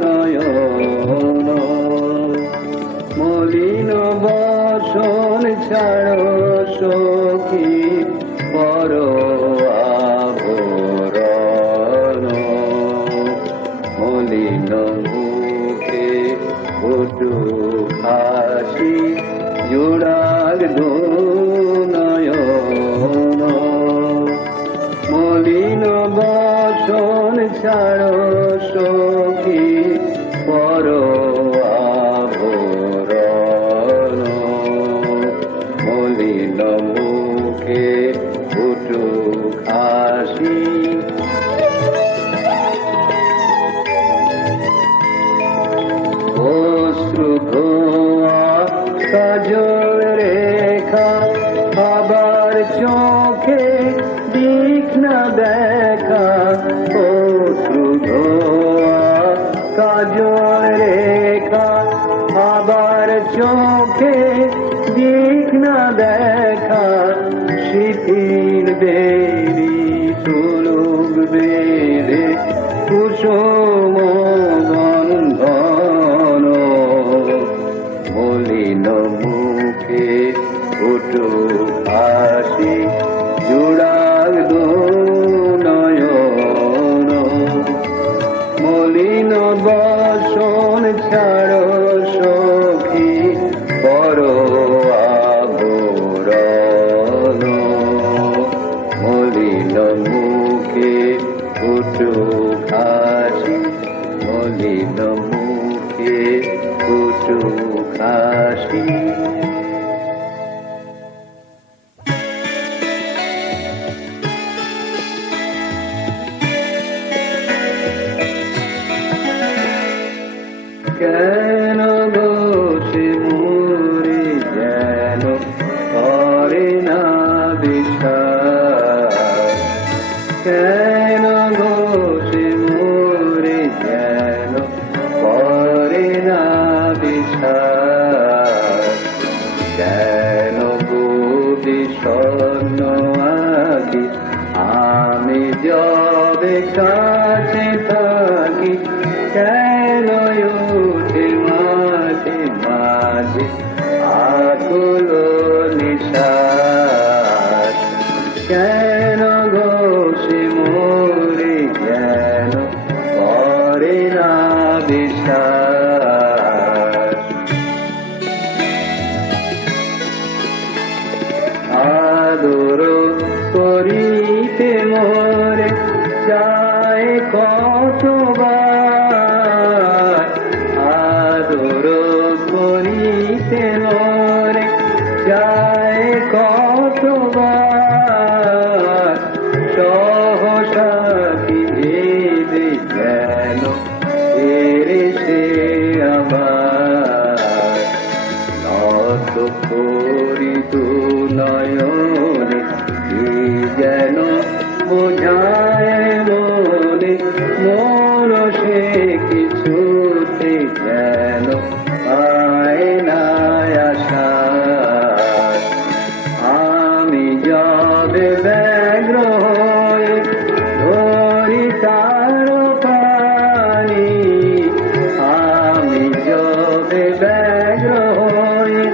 নয়ন মলিন বসন ছাড়ো সখী পর আভরণ মলিন মুখে ফুটু হাসি জোড়ার নয়ন মলিন বসন ছাড়ো সখী পর আভরণ মলিন মুখে ফুটু হাসি অশ্রু ধোয়া কাজল রেখা আবার চোখে দিক না দেখা অশ্রু ধোয়া কাজল রেখা আবার চোখে দিক না দেখা শিথিল বেরি তুলুক বেড়ে কুসুম গন্ধন মলিন মুখে ফুটু হাসি জোড়ার নয়ন মলিন বসন ছাড়ো সখী পর আভরণ মলিন মুখে ফুটু হাসি মলিন মুখে ফুটু হাসি কেন বসে মরে যেন করে না বিশ্বাস কেন বসে মরে যেন করে না বিশ্বাস কেন বুঝি স্বর্ণ আঁকি আমি যবে কাছে থাকি কেন উঠে মাঝে মাঝে আকুল নিশ্বাস কেন ঘোষে মোরে যেন করে না বিশ্বাস আদর করিতে মোরে যায় কতবার আদর করিতে মোরে যায় কতবার সহসা কি ভেবে যেন এরে সে আবার নত করি দু নয়নে কি যেন বোঝায় মনে মন সে কিছুতে যেন পায় না আশা আমি যাবে ব্যগ্র হয়ে ধরি তার পানি আমি যাবে ব্যগ্র হয়ে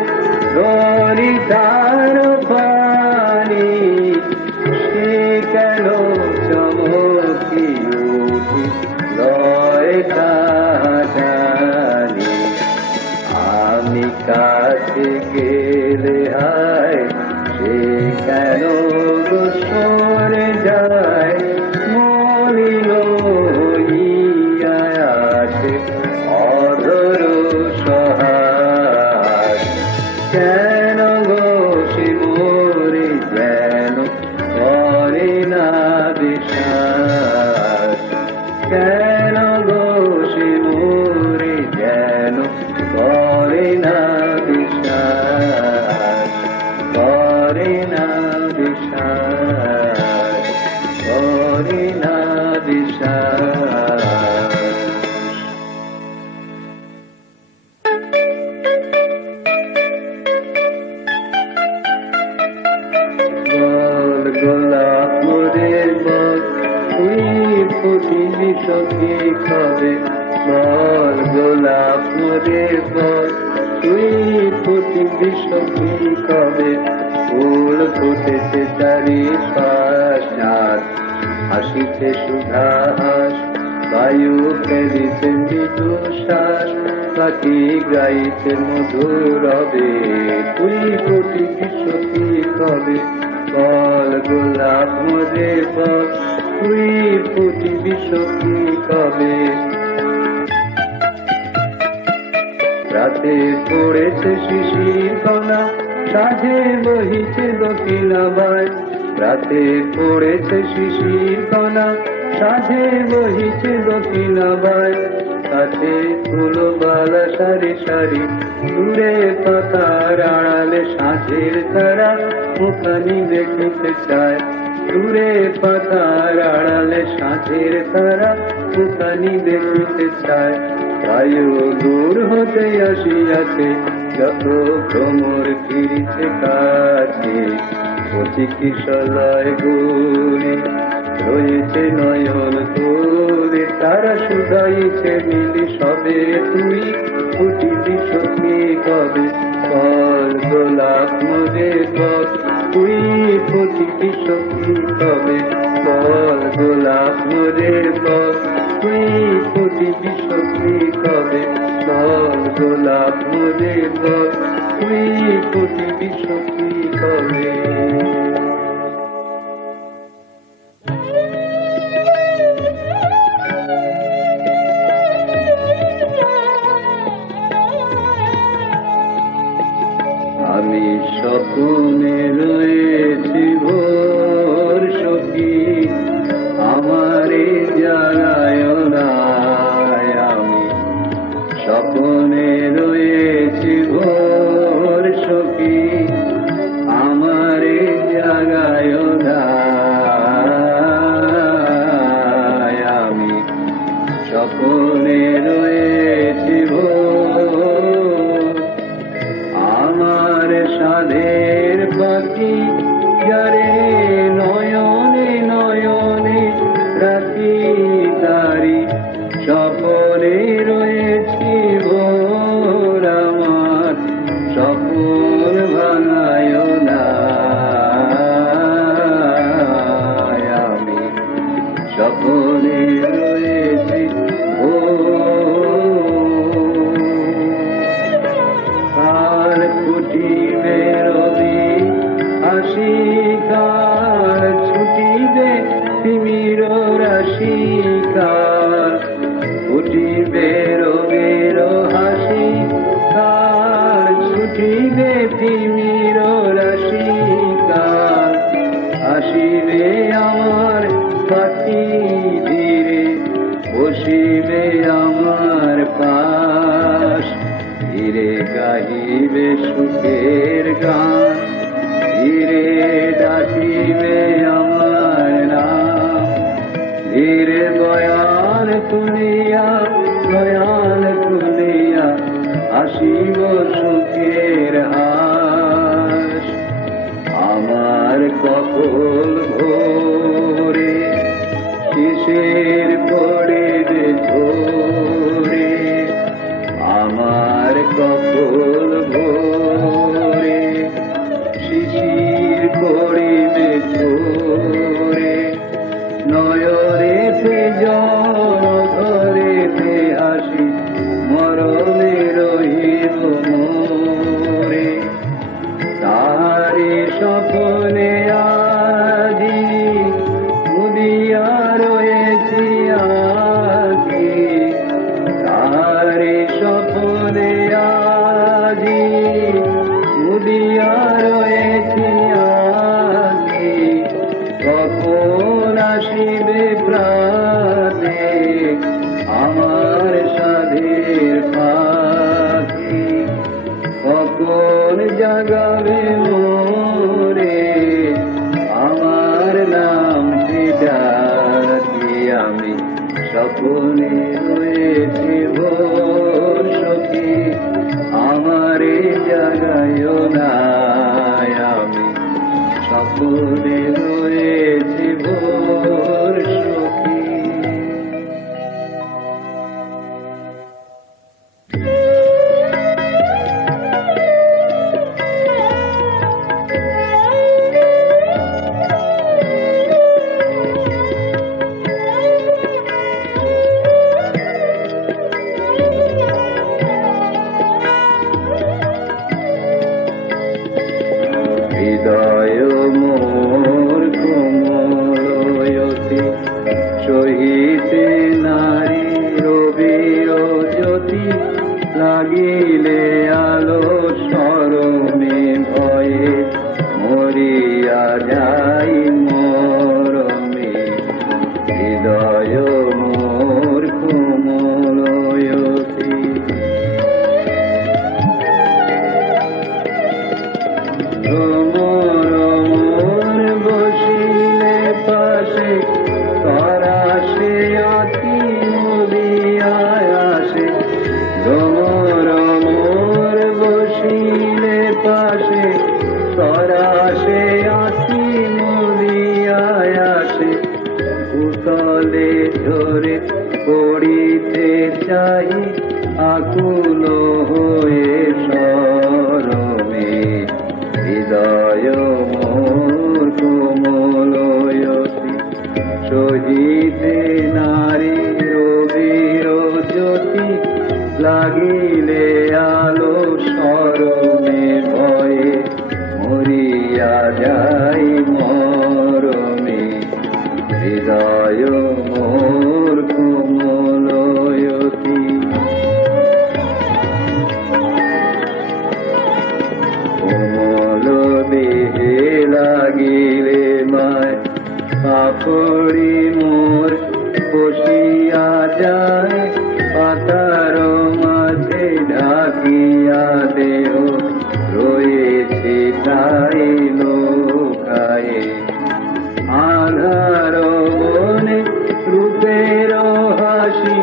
ধরি তার পানি সে কেন চমকি উঠি লয় কাটানি আমি কাছে গেলে হায় সে কেন সরে যায় মলিন হইয়া আসে অধর সহায় কেন গোসে মোরে যেন করে না বিশ্বাস কেন গোসে মোরে যেন করে না বিশ্বাস করে না বিশ্বাস করে না বিশ্বাস গোলাপ মোরে বল তুই ফুটিয়ে বিষ কি খাবে বল গোলাপ মোরে বল তুই ফুটি বিষ কি খাবে ফুল ফুটেছে চারিপাশ হাসিতে সুধাস বায়ু ফেলিছে মৃদু শ্বাস পাখি গাইছে মধুর হবে তুই ফুটি বিষ কি খাবে বল গোলাপ মোরে বল তুই ফুটি বিষ কি খাবে রাতে পড়েছে শিশির কণা সাঁঝে বহিছে দক্ষিণাবায় রাতে পড়েছে শিশির কণা সাঁঝে বহিছে দক্ষিণাবায় কাছে ফুলবালা সারি সারি দূরে পাতার আড়ালে সাঁঝের তারা মুখানি দেখিতে চায় দূরে পাতার আড়ালে সাঁঝের তারা মুখানি দেখিতে চায় বায়ু দূর হতে আসিয়াছে যত ভ্রমর ফিরিছে কাছে অতি কিশলয় গুণে রয়েছে নয়ন তোরে তারা শুধাইছে মিলি সবে তুই ফুটিবি সখী কবে বল গোলাপ মোরে বল তুই ফুটিবি সখী কবে বল গোলাপ মোরে বল তুই ফুটিবি সখী কবে বল গোলাপ মোরে বল তুই ফুটিবি সখী কবে আমি স্বপ্নে রয়েছি ভোর সখী আমারে জানায় না আমি স্বপ্নে রয়েছি ভোর সখী আমারে জাগায় না আমি স্বপ্নে রয়েছি ভোর আমার সাধের পাখি যারে নয়নে নয়নে রাখি তারি স্বপনে রয়েছি ভোর আমার স্বপন ভাঙায় না আমি স্বপনে রয়েছি কার ফুটিবে রবি হাসি কার ছুটিবে তিমির রাশি কার ফুটিবে রবির হাসি কার ছুটিবে তিমির রাশি কার আসিবে আমার পাখি ধীরে বসিবে আমার পাশ ধীরে গাহিবে সুখের গান ধীরে ডাকিবে আমার নাম ধীরে বয়ান তুলিয়া আসিব সুখের হাস আমার কপল ভোরে কিসের পড়িবে ঝরে আমার কপল ভোরে শিশির পড়িবে ঝরে নয়নেতে জল ধরেতে হাসি মরণে রহিব মোরে তাহারে স্বপ্নে আজি মুদিয়া রয়েছি আগে তাহারে স্বপ্নে আজি মুদিয়া রয়েছি আগে কখন আসিবে প্রাণে আমার সাধের পাখি কখন জাগাবে মোরে আমার নামটি ডাকি আমি স্বপ্নে রয়েছি ভোর সখী আমারে জাগায় না আমি স্বপ্নে রয়েছি ভোর সখী হৃদয় মোর কোমলয়তি ভ্রমর মোর বসিলে পাশে তরাসে আতি মুদিয়ায় আসে ভ্রমর মোর বসিলে পাশে তরাসে আতি মুদিয়ায় আসে উতলে ঝরে পড়িতে চাই আকুল হয়ে সরমে হৃদয় মোর কোমলয়তি সহিতে নারী রবির জ্যোতি লাগিলে আলো সরমে ভয়ে মরিয়া যাই মরমে হৃদয় মোর কোমলয়তি কোমল দেহে লাগিলে মায় কাপড়ি মোর বসিয়া যায় পাতার মাঝে ঢাকিয়া দেহ রয়েছে তাই লোকায়ে আধার বনে রূপের হাসি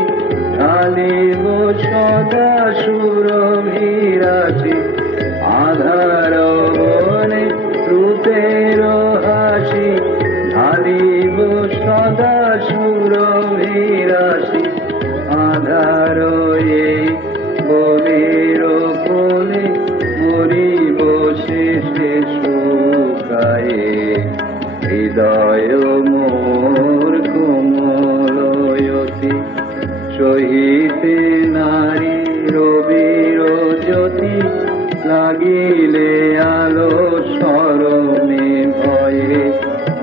ঢালিব সদা সুরভিরাশি আধার বনে রূপের হাসি ঢালিব সদা সুরভিরাশি আধার এই বনের কোলে মরিব শেষে শুকায়ে হৃদয় মোর কোমলয়তি সহিতে নারী রবির জ্যোতি লাগিলে আলো সরমে ভয়ে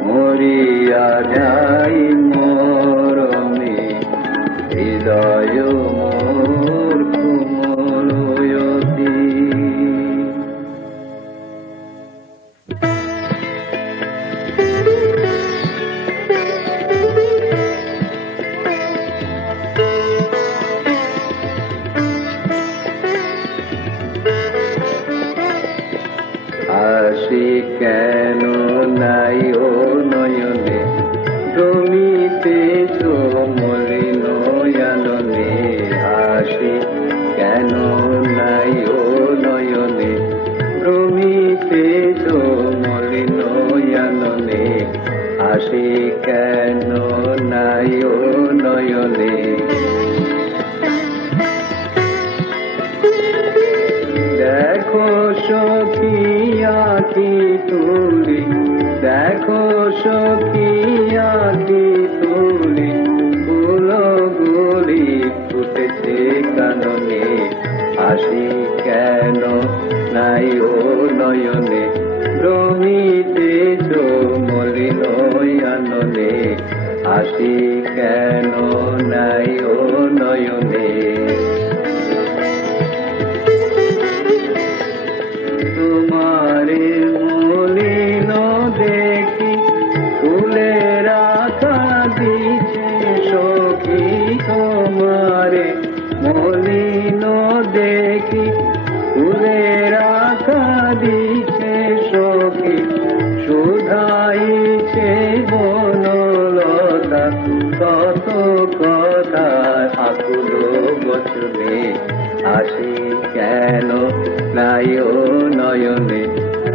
মরিয়া যাই মরমে হৃদয় মোর কোমলয়তি হাসি কেন নাই ও নয়নে জমিতে চমলি নয়নে হাসি কেন নাই ও নয়নে জমিতে চমলি নয়নে হাসি কেন নাই ও নয়নে দেখো সখী আঁখি তুলি দেখো সখী আঁখি তুলি ফুলগুলি ফুটেছে কাননে হাসি কেন নাই ও নয়নে রমিতে চমলি নয়নে হাসি কেন নাই ও নয়নে তোমারে মলিন দেখি ফুলেরা কাঁদিছে সখী তোমারে মলিন দেখি ফুলেরা কাঁদিছে সখী শুধাইছে বনলতা কত কথা আকুল বচনে হাসি কেন নাই ও নয়নে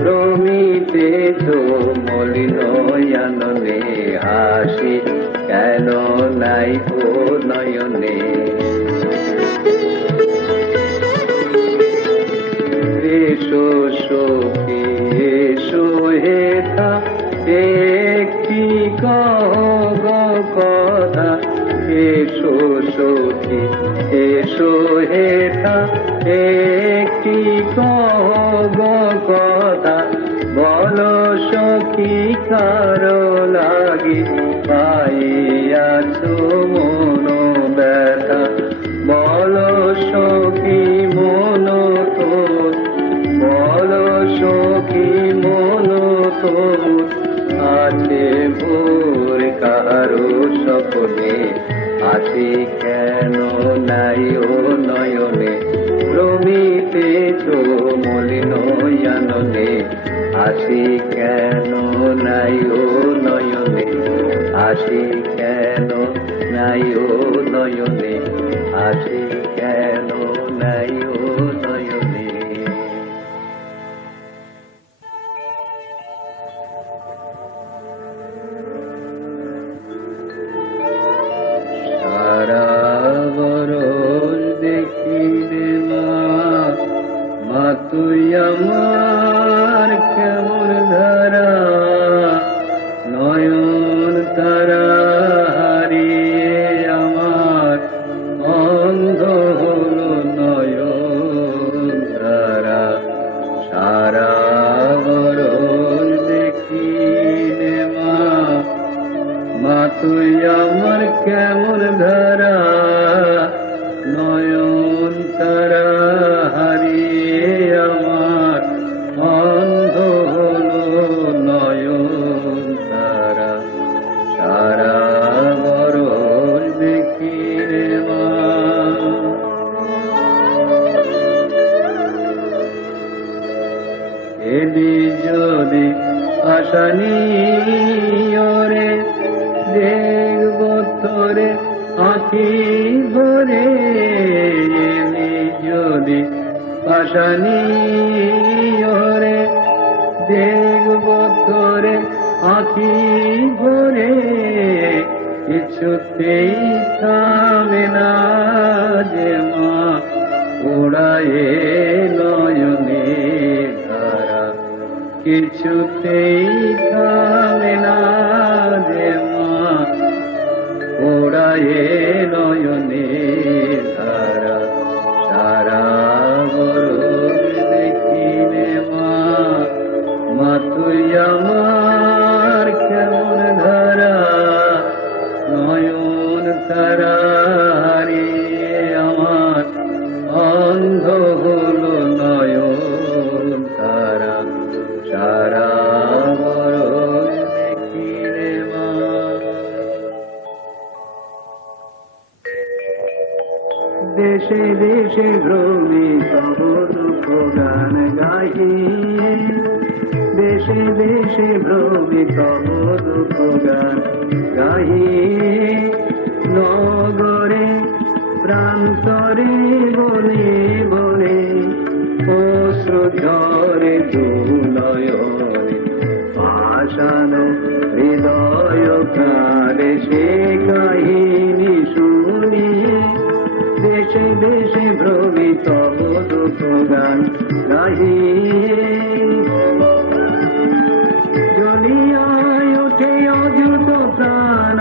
রমিতে চমলি নয়নে হাসি কেন নাই ও নয়নে এসো সখী এসো হেথা একটি কহ কথা এসো সখী এসো হেথা একটি কহ কথা বল সখী কারো লাগি পাইয়াছ মন ব্যথা বল সখী মন তোর বল সখী মন তোর আছে ভোর কারো স্বপ্নে হাসি কেন নাই ও নয়নে, প্রমিতেছ মলিন আননে। হাসি কেন নাই ও নয়নে, হাসি কেন নাই ও নয়নে, হাসি কেন নাই ও নয়নে। সারা বরণ দেখিলে মা, মা তুই আমার কেমন ধারা, নয়ন তারা হারিয়ে আমার অন্ধ হলো নয়ন তারা। সারা বরণ দেখিলে মা, মা তুই আমার কেমন ধারা, নয়ন তারা হারিয়ে আমার অন্ধ হলো নয়ন তারা। সারা বরণ দেখিলে মা। এদি যদি আসানি ওরে, দেখব তোরে আঁখি ভরে। এলি যদি আসানি ওরে, দেখব তোরে আঁখি ভরে। কিছুতেই থামে না যে মা ওড়ায়ে নয়নে ধারা, কিছুতেই থামে না যে মা ওড়ায়ে নয়নে ধারা। সারা বরণ দেখিলে মা, মা তুই আমার কেমন ধারা, নয়ন তারা হারিয়ে আমার অন্ধ হলো নয়ন তারা। সারা বরণ দেখিলে মা। দেশে দেশে ভ্রমি তব দুঃখ গান গাহি, দেশে দেশে ভ্রমি তব দুঃখ গান গাহি। নগরে প্রান্তরে বলে বলে অশ্রু ঝরে দুনয়নে। পাষাণ হৃদয় কালে সে কাহিনী শুনি, দেশে দেশে ভ্রমি তব দুঃখ গান গাহি। জ্বলিয়ায় ওঠে অযুত প্রাণ,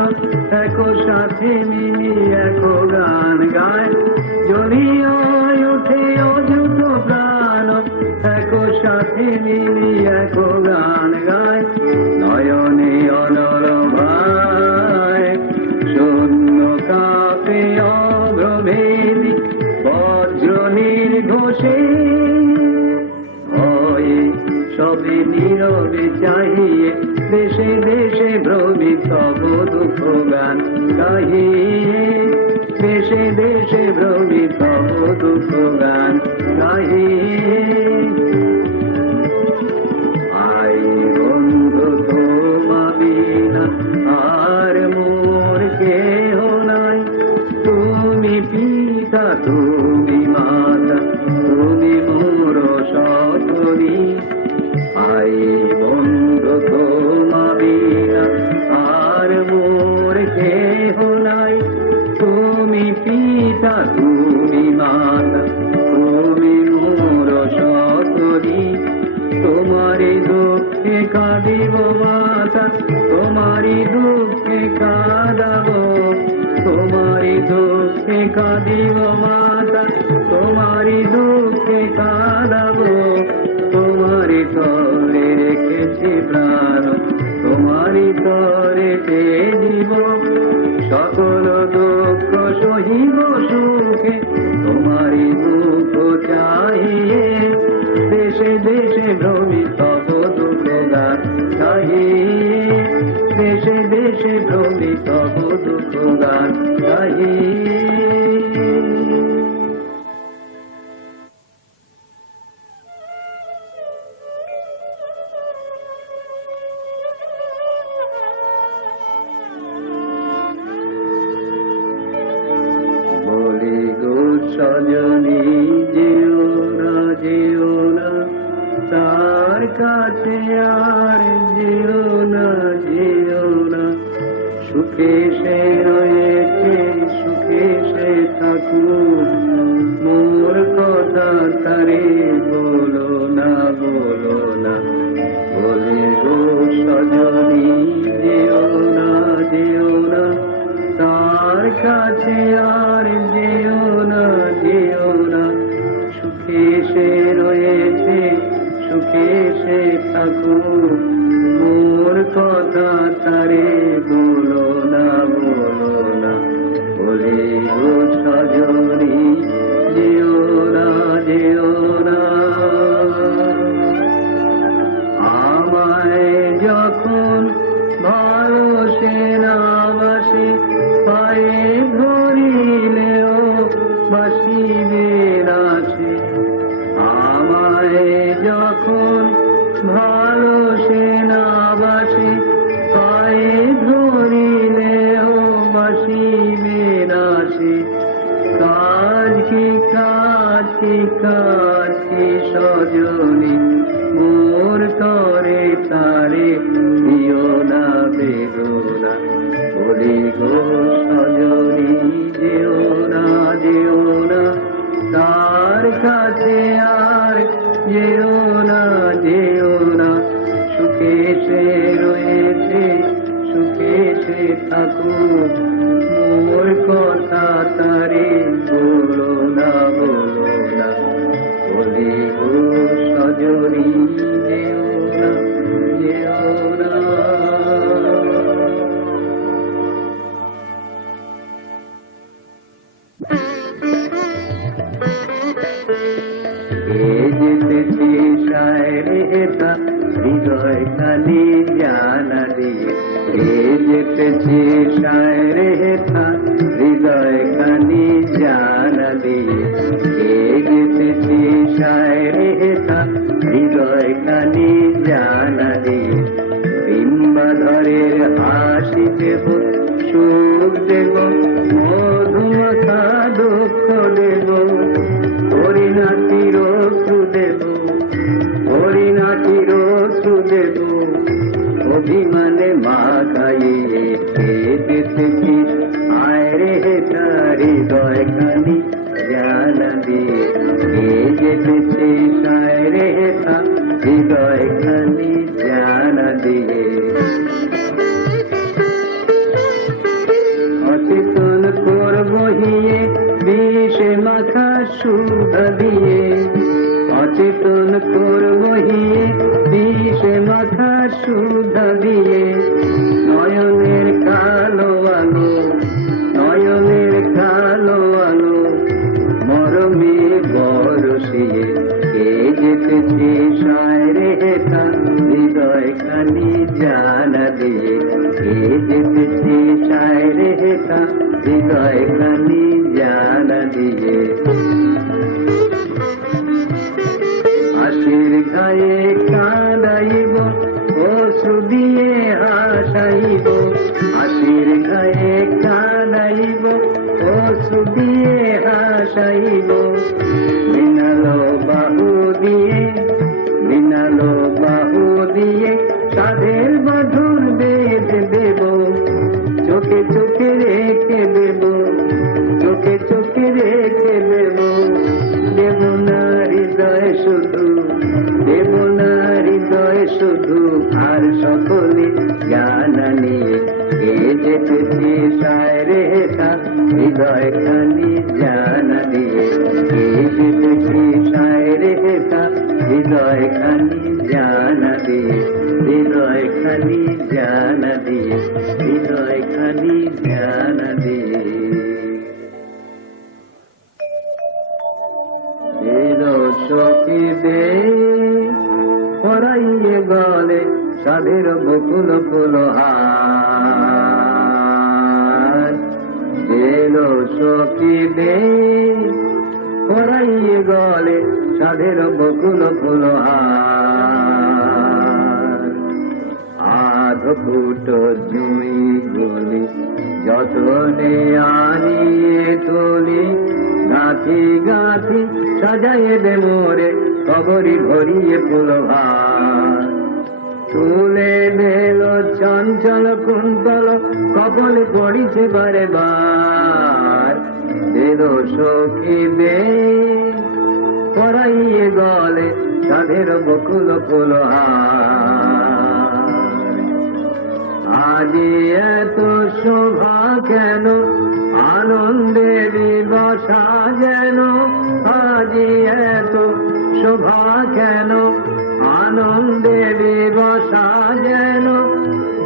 একো সাথে মিলি একো গান গায়। জ্বলিয়ায় ওঠে অযুত প্রাণ, একো সাথে মিলি একো গান গায়। নয়নে অনর ভাই শূন্য কাপে অভ্রভেদী বজ্র নির্ঘোষে। ভয়ে সবে নীরবে চাহিয়ে, দেশে দেশে ভ্রমি তব দুঃখ গান গাহিয়ে। দেশে দেশে ভ্রমি তব দুঃখ গান গাহিয়ে। আই বন্ধু তোমা বিনা আর মোর কেহ নাই, তুমি পিতা তুমি মাতা তুমি মোর সকলি। আই বন্ধু তোমা বিনা আর মোর কেহ নাই, তুমি পিতা তুমি মাতা তুমি মোর সকলি। তোমারি দুঃখে কাঁদিব মাতা, তোমারি দুঃখে কাঁদাব, তোমারি দুঃখে কাঁদিব মাতা, তোমারি দুঃখে কাঁদাব। তোমারি তরে রেখেছি প্রাণ, তোমারি তরে দিব। সকল দুঃখ সহিব সুখে, তোমারি দুঃখ চাহিয়ে। দেশে দেশে ভ্রমি তব দুঃখ গান গাহিয়ে, দেশে দেশে সে ভ্রমি তব দুঃখ গান গাহি। বলি গো সজনী যেও না তার কাছে আর যেও না সুখে সে রয়েছে সুখে সে থাকুক মোর কথা তারে বলো না বলি গো সজনী যেও না তার কাছে আর যেও না সুখে সে রয়েছে সুখে সে থাকুক মোর কথা তারে বলো না বলে গো সজনী যেও না আমায় যখন ভালো সে না বাসে পায়ে ধরিলেও বাসিবে না সে আমায় যখন ভালো সে না বাসে পায়ে ধরিলেও বাসিবে না সে কাজ কি সজনী মোর তরে তারে দিও না বেদনা বলি গো সজনী যেও না তার কাছে আর যেও না সুখে সে রয়েছে সুখে সে থাকুক মোর কথা তারে বলো না বলি গো সজনী যেও না যেতেছি শায়রেটা হৃদয় খালি জানা দিয়ে যেতেছি শায়রেটা হৃদয় খালি জানা দিয়ে যেতেছি শায়রেটা হৃদয় খালি জানা দিয়ে বিম্বাধরের হাসি দেব সুখ দেব মধুমাখা দুঃখ দেব হরিণাটির দেব অভিমানে মা খাইয়ে যেতেছি আয়রে তার হৃদয় খানি জানা দিয়ে যেতেছি আয়রে তার হৃদয় খানি জানা দিয়ে অচেতন করব হিয়ে বিষে মাথা সুধা দিয়ে অচেতন করব হিয়ে বিষে মাথা সুধা দিয়ে নয়নের কালো আলো মরমে বরসিয়ে যেতেছি শায়রেটা হৃদয় খানি জানা দিয়ে যেতেছি শায়রেটা হৃদয় খানি জানা দিয়ে হাসির গায়ে কাঁদাইব অশ্রু দিয়ে হাসাইব হাসির গায়ে কাঁদাইব অশ্রু দিয়ে হাসাইব বিনালো বাহু দিয়ে তাদের বাঁধন বেঁধে দেব চোখে চোখে রেখে দেব দেব না হৃদয় শুধু আর সকলে জানা নিয়ে যেতেছি শায়রেটা হৃদয় খানি জানা দিয়ে যেতেছি শায়রেটা হৃদয় খানি জানা দিয়ে হৃদয় খানি জানা দিয়ে হৃদয় খানি জানা দিয়ে চোখে দে পড়াইয়ে গলে সাধের বকুল ফুল এলো সখিবে পরাইয়ে গলে সাধের বকুল ফুলহার আধ ফুটো জুই গলি যতনে আনিয়ে তুলি গাঁথি গাঁথি সাজাইয়ে দে মোরে কবরি ভরিয়ে ফুলহার তুলে দিল চঞ্চল কুন্তল কপালে পড়িছে বারে বার দিল সখিবে পরাইয়ে গলে সাধের বকুল ফুলহার আজি এত শোভা কেন আনন্দে দিবসা যেন আজি এত শোভা কেন আনন্দে দিবসা যেন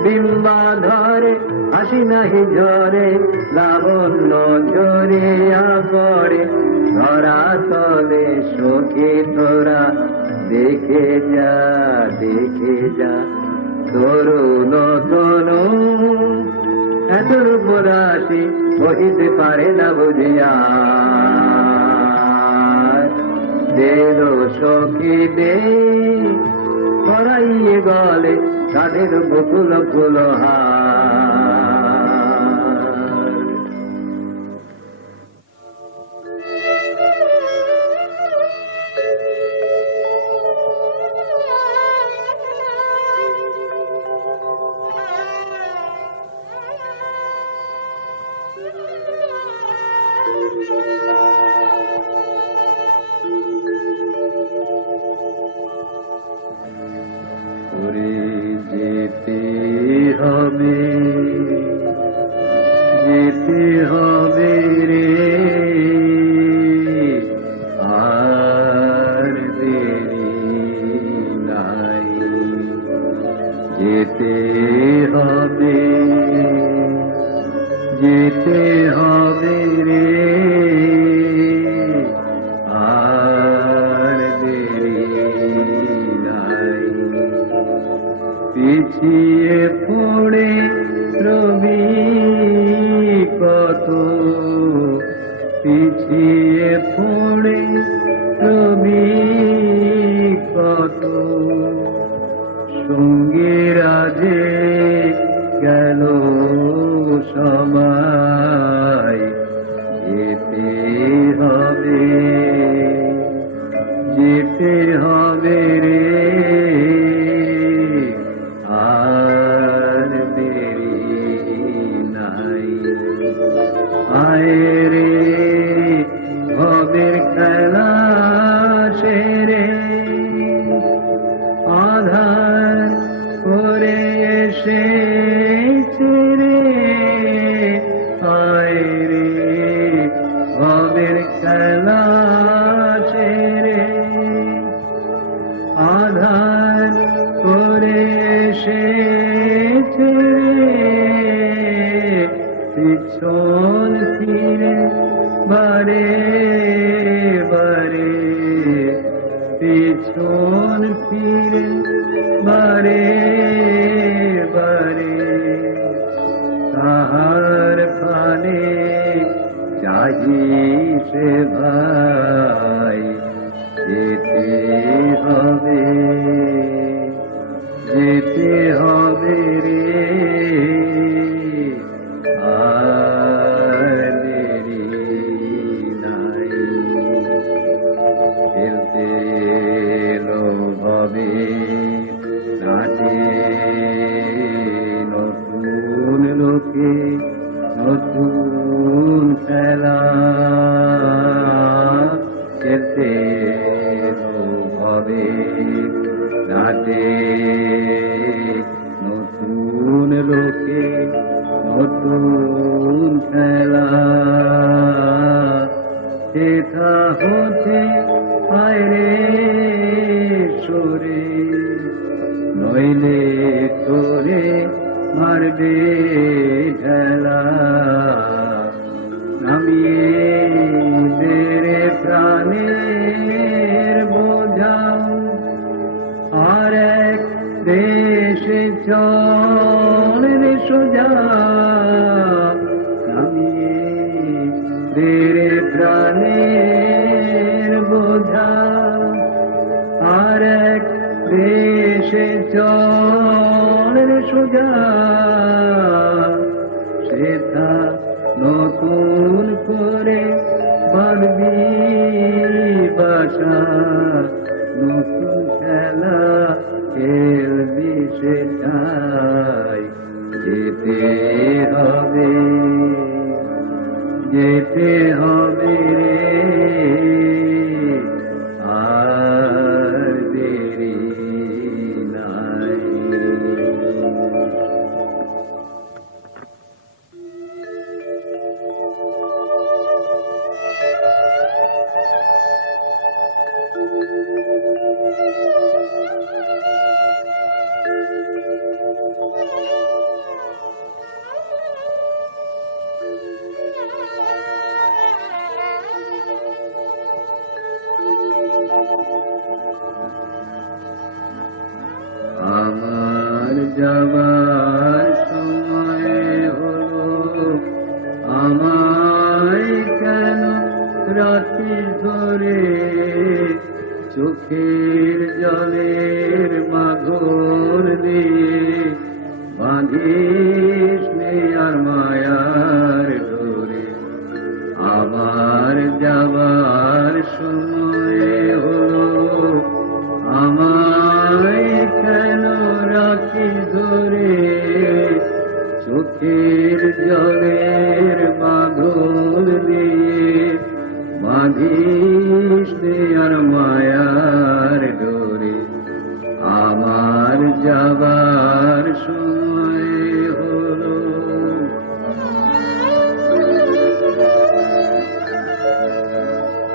বিম্বা ধরে হাসি নাহি ঝরে লাবণ্য ঝরিয়া পড়ে ধরা তলে সখী তোরা দেখে যা তরুণ তনু এত রূপরাশি বহিতে পারে না বুঝিয়া দেল সখিবে পরাইয়ে গলে তাদের বকুল ফুলহার যেতে হবে রে আর দেরি নাই যেতে হবে রে আর দেরি নাই পিছিয়ে পড়ে রবি কত পিছিয়ে পড়ে রবি কত সঙ্গীরা যে গেল সবাই যেতে হবে রে আর দেরি নাই আয় রে ভবের খেলা সেরে আধার করে এসেছে রে আয় রে ভবের খেলা সেরে আধার করে এসেছে পিছন ফিরে বারে বারে পিছন ফিরে বারে বারে তাহার পানে চাহি সে ভাই যেতে হবে রে আর দেরি নাই খেলতে লোভবে নাচে নতুন লোকে নতুন খেলা খেলতে লোভবে নাচে নতুন লোকে নতুন খেলা সেটা হতে আয়রে সরে নইলে তোরে মারবে ঢেলা নামিয়ে দেরে প্রাণের বোঝা আর এক দেশে চল রে সোজা নামিয়ে ধীরে প্রাণের বোঝা আর এক দেশে চলের সোজা সেটা নতুন করে বাঁধবি বাসা নতুন খেলা খেলবি সেটাই যেতে হবে যেতে হবে আর দেরি নাই। আমার যাবার সময় হলো আমায় কেন রাতি ধরে চোখের জলের মাগর দিয়ে বাঁধিস নে আর মায়ার ডোরে। আমার যাবার সময় হলো আমায় কেন রাখি ধরে চোখের জলের মাগর দিয়ে বাঁধিস নে আর মায়ার ডোরে। আমার যাবার সময় হলো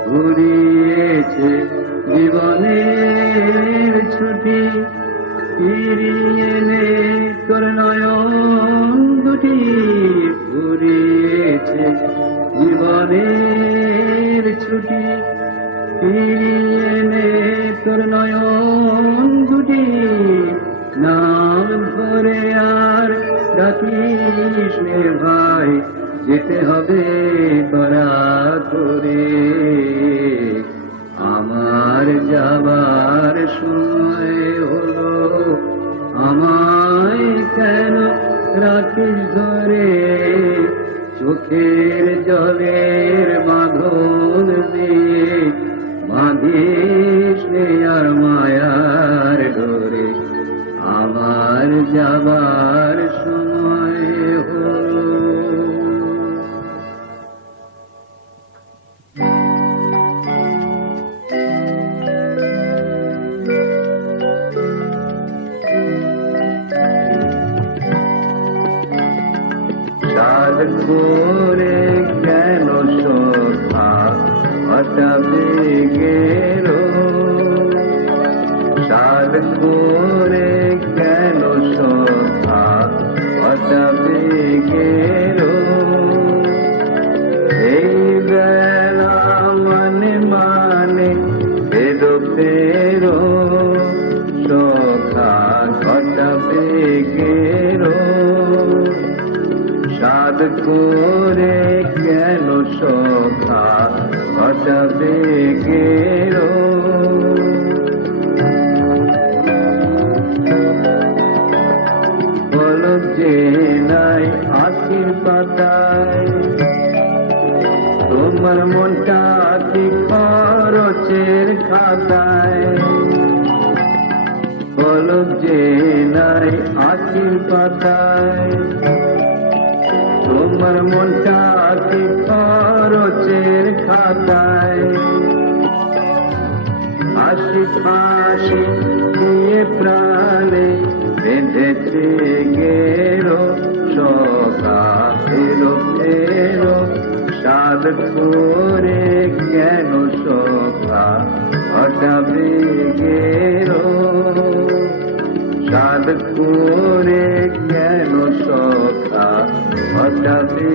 ফুরিয়েছে জীবনের ছুটি ফিরিয়ে নে তোর নয়ন দুটি। ফুরিয়েছে জীবনের ছুটি ফিরিয়ে নে তোর নয়ন দুটি। নাম ধরে আর ডাকিস নে ভাই যেতে হবে করা করে। আমার যাবার সময় হলো আমায় কেন রাখিস ধরে চোখের জলের বাঁধন দিয়ে বাঁধিস নে আর মায়ার ডোরে। আমার যাবার সময় হলো সাদ করে কেন সখা হঠাবে গেল। সাদ করে কেন সখা হঠাবে গেল। এই বেলা মানে মানে ফেরো ফেরো সখা হঠাবে গেল। সাদ করে কেন সখা হঠাবে গেল। পলক যে নাই আখির পাতায় তোমার মনটা কি খরচের খাতায়। পলক যে নাই আখির পাতায় তোমার মনটা কি খরচের খাতায়। হাসি ফাঁসি দিয়ে প্রাণে বেঁধেছে গেরো সখা ফেরো ফেরো। সাদ করে কেন সখা হঠাবে গেরো। সাদ করে কেন সখা হঠাবে